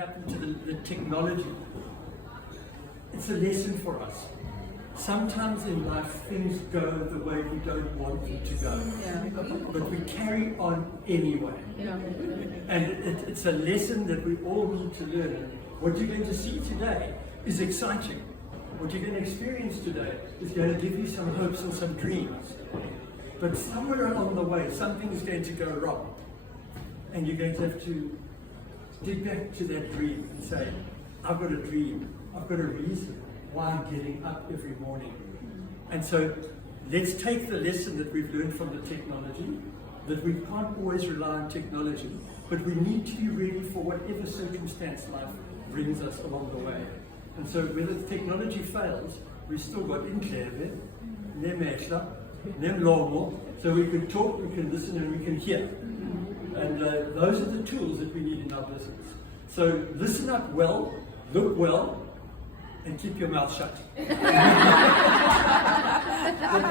happened to the technology. It's a lesson for us. Sometimes in life things go the way we don't want them to go, but we carry on anyway. And it's a lesson that we all need to learn. And what you're going to see today is exciting. What you're going to experience today is going to give you some hopes and some dreams. But somewhere along the way, something is going to go wrong. And you're going to have to dig back to that dream and say, I've got a dream. I've got a reason why I'm getting up every morning. And so let's take the lesson that we've learned from the technology, that we can't always rely on technology, but we need to be ready for whatever circumstance life brings us along the way. And so whether the technology fails, we've still got indlebe, nemehla, nemlomo, so we can talk, we can listen, and we can hear. And those are the tools that we need in our business. So listen up well, look well, and keep your mouth shut. That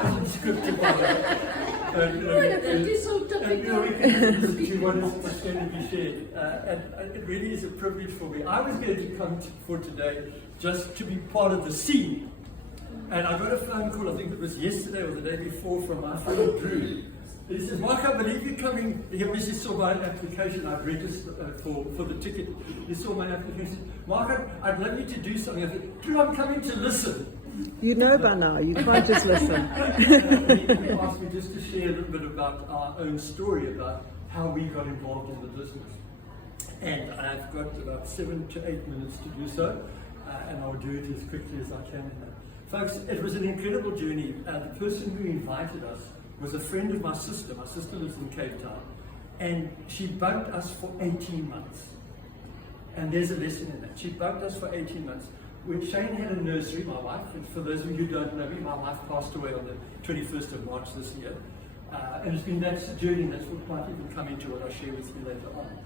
wasn't scripted, by the way. That is so typical. And we can listen to what is going to be shared. And it really is a privilege for me. I was going to come for today just to be part of the scene. And I got a phone call, I think it was yesterday or the day before, from my friend Drew. He says, Mark, I believe you're coming. He obviously saw my application. I'd registered for the ticket. He saw my application. Mark, I'd love you to do something. I said, Drew, I'm coming to listen. You know by now, you can't just listen. He asked me just to share a little bit about our own story, about how we got involved in the business. And I've got about 7 to 8 minutes to do so, and I'll do it as quickly as I can. Folks, it was an incredible journey. The person who invited us was a friend of my sister. My sister lives in Cape Town, and she bugged us for 18 months. And there's a lesson in that. She bugged us for 18 months. When Shane had a nursery, my wife, and for those of you who don't know me, my wife passed away on the 21st of March this year. And it's been that journey, that's what might even come into what I'll share with you later on.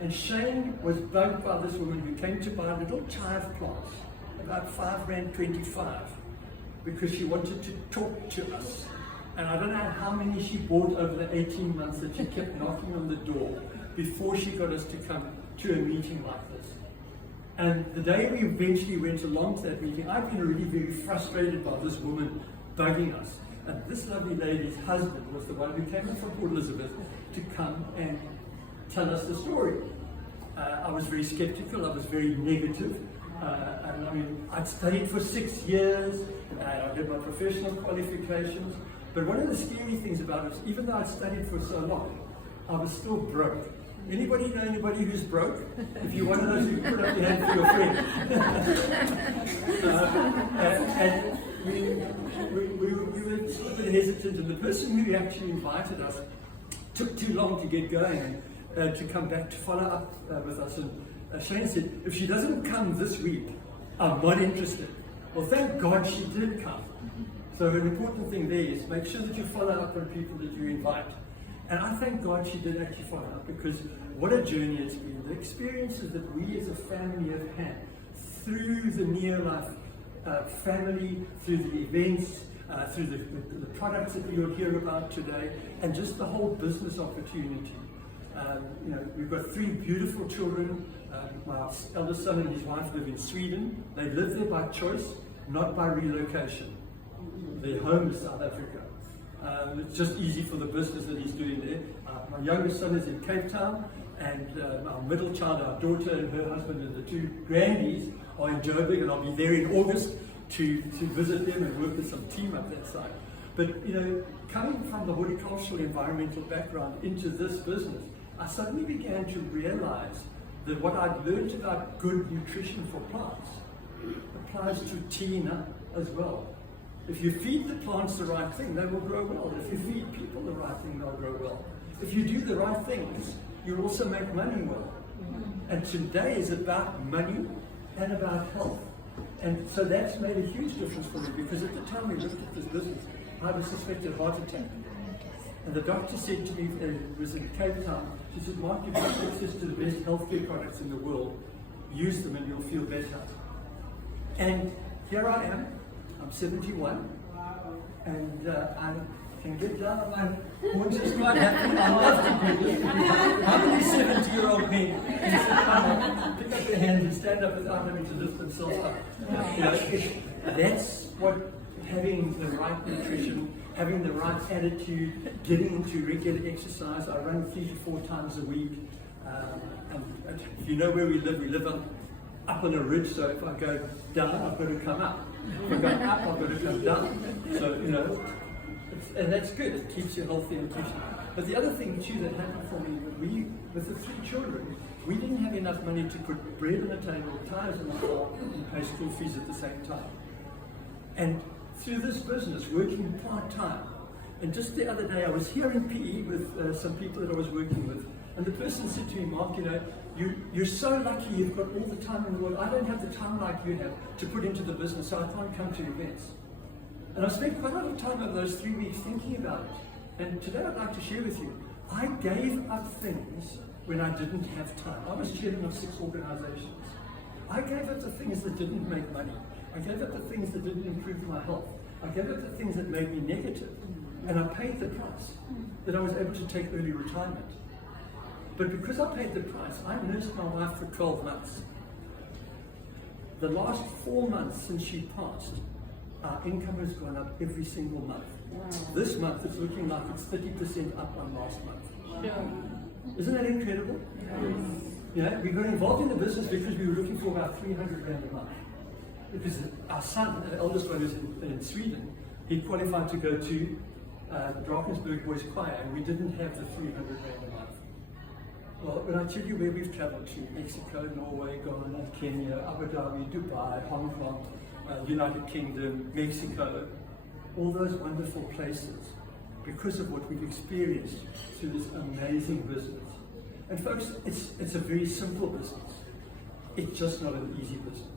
And Shane was bugged by this woman who came to buy little chive plants, about R5.25, because she wanted to talk to us. And I don't know how many she bought over the 18 months that she kept knocking on the door before she got us to come to a meeting like this. And the day we eventually went along to that meeting, I've been really very frustrated by this woman bugging us. And this lovely lady's husband was the one who came in from Port Elizabeth to come and tell us the story. I was very skeptical, I was very negative. And I mean, I'd studied for 6 years, I did my professional qualifications. But one of the scary things about it is, even though I'd studied for so long, I was still broke. Anybody know anybody who's broke? If you're one of those, you can put up your hand for your friend. And we were a bit hesitant, and the person who actually invited us took too long to get going and to come back to follow up with us. And Shane said, if she doesn't come this week, I'm not interested. Well, thank God she did come. So an important thing there is make sure that you follow up on people that you invite. And I thank God she did actually follow up, because what a journey it's been. The experiences that we as a family have had through the near-life family, through the events, through the products that you'll hear about today, and just the whole business opportunity. You know, we've got 3 beautiful children. My eldest son and his wife live in Sweden. They live there by choice, not by relocation. Their home is South Africa. It's just easy for the business that he's doing there. My youngest son is in Cape Town, and our middle child, our daughter and her husband, and the 2 grandies are in Joburg, and I'll be there in August to visit them and work with some team up that side. But you know, coming from the horticultural environmental background into this business, I suddenly began to realize that what I'd learned about good nutrition for plants applies to Tina as well. If you feed the plants the right thing, they will grow well. If you feed people the right thing, they'll grow well. If you do the right things, you'll also make money well. And today is about money and about health. And so that's made a huge difference for me, because at the time we looked at this business, I had a suspected heart attack. And the doctor said to me, it was in Cape Town, she said, Mark, you've got access to the best healthcare products in the world. Use them and you'll feel better. And here I am. I'm 71, and I'm can get down on my haunches quite happy. I love to do this. How many 70-year-old men can sit down, pick up their hands and stand up without having to lift themselves up? You know, that's what having the right nutrition, having the right attitude, getting into regular exercise. I run 3 to 4 times a week. If you know where we live up on a ridge, so if I go down, I've got to come up. If I go up, I've got to come down. So, you know, and that's good. It keeps you healthy and nutrition. But the other thing too that happened for me, with the 3 children, we didn't have enough money to put bread on the table, tires on the car, and pay school fees at the same time. And through this business, working part-time, and just the other day I was here in PE with some people that I was working with, and the person said to me, Mark, you know, you're so lucky you've got all the time in the world. I don't have the time like you have to put into the business, so I can't come to events. And I spent quite a lot of time over those 3 weeks thinking about it. And today I'd like to share with you, I gave up things when I didn't have time. I was chairman of 6 organizations. I gave up the things that didn't make money. I gave up the things that didn't improve my health. I gave up the things that made me negative. And I paid the price that I was able to take early retirement. But because I paid the price, I nursed my wife for 12 months. The last 4 months since she passed, our income has gone up every single month. Wow. This month it's looking like it's 30% up on last month. Wow. Isn't that incredible? Yes. You know, we got involved in the business because we were looking for about 300 rand a month. Because our son, the eldest one, who's in Sweden, he qualified to go to Drakensberg Boys Choir, and we didn't have the 300 rand a month. Well, when I tell you where we've traveled to, Mexico, Norway, Ghana, Kenya, Abu Dhabi, Dubai, Hong Kong, United Kingdom, Mexico, all those wonderful places, because of what we've experienced through this amazing business. And folks, it's a very simple business. It's just not an easy business.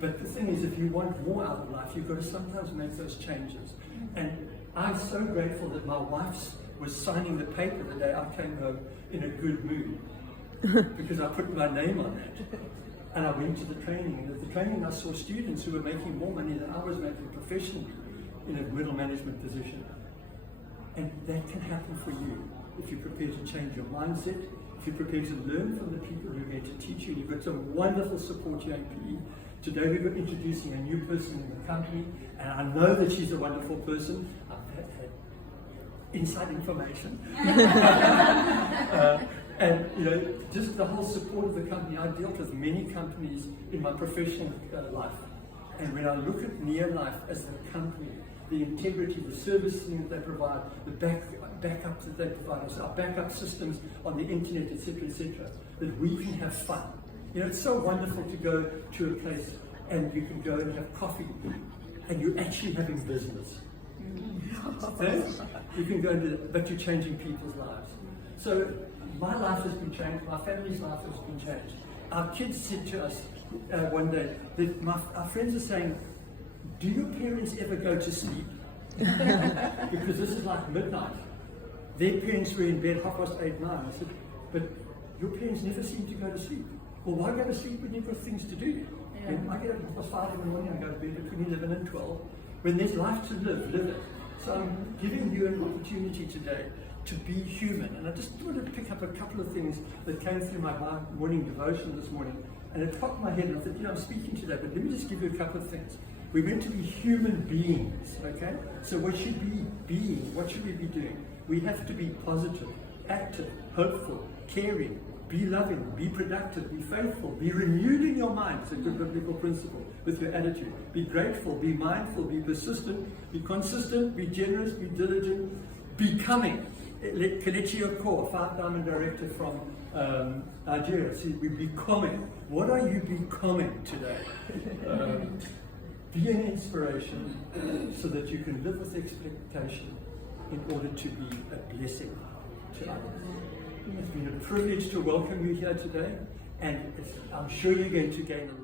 But the thing is, if you want more out of life, you've got to sometimes make those changes. And I'm so grateful that my wife was signing the paper the day I came home in a good mood, because I put my name on it. And I went to the training, and at the training I saw students who were making more money than I was making professionally in a middle management position. And that can happen for you if you're prepared to change your mindset, if you're prepared to learn from the people who are going to teach you. You've got some wonderful support here in PE. Today we're introducing a new person in the company, and I know that she's a wonderful person. I've had inside information. And you know, just the whole support of the company. I dealt with many companies in my professional life, and when I look at Neolife as the company, the integrity, the servicing that they provide, the backups that they provide us, our backup systems on the internet, etc., that we can have fun. You know, it's so wonderful to go to a place and you can go and have coffee, and you're actually having business. You can go and do that, but you're changing people's lives. So my life has been changed, my family's life has been changed. Our kids said to us one day that our friends are saying, do your parents ever go to sleep? Because this is like midnight. Their parents were in bed 8:30, 9. I said, but your parents never seem to go to sleep. Well, why go to sleep when you've got things to do? Yeah. I get up at 5 in the morning, I go to bed between 11 and 12. When there's life to live, live it. So I'm giving you an opportunity today to be human. And I just wanted to pick up a couple of things that came through my morning devotion this morning. And it popped my head, and I thought, you know, I'm speaking to that, but let me just give you a couple of things. We're meant to be human beings, okay? So what should we be? What should we be doing? We have to be positive, active, hopeful, caring, be loving, be productive, be faithful, be renewed in your mind. It's a good biblical principle with your attitude. Be grateful, be mindful, be persistent, be consistent, be generous, be diligent, becoming. Kelechi Okor, 5-diamond director from Nigeria, said, we're becoming. What are you becoming today? Be an inspiration so that you can live with expectation in order to be a blessing to others. It's been a privilege to welcome you here today, and I'm sure you're going to gain a